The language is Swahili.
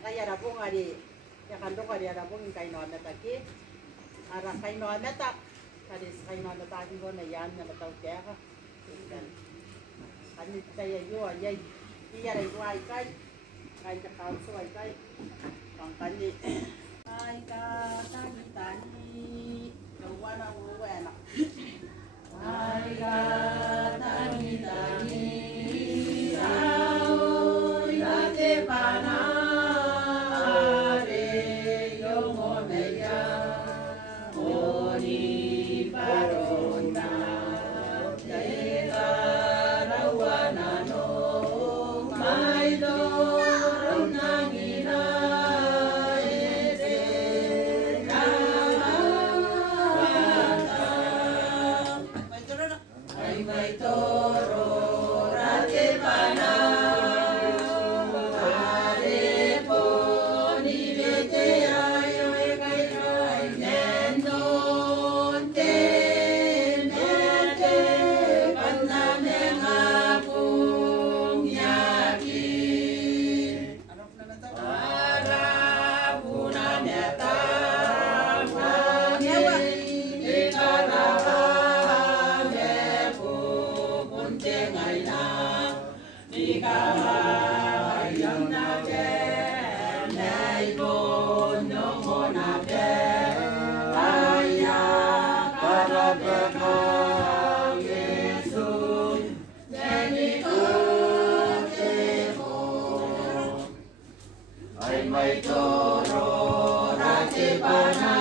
kaya rabong ari ya kando kaya rabong kay non na taki ara kay non na ta kaya kay non na taki ko na yan na tao kaya ka kanit kaya yo ay iya ray wai kay ka tao so ay kay pang kanit ay ka tani tani gawa na uwa na ay ka tani tani Mai toro rati pana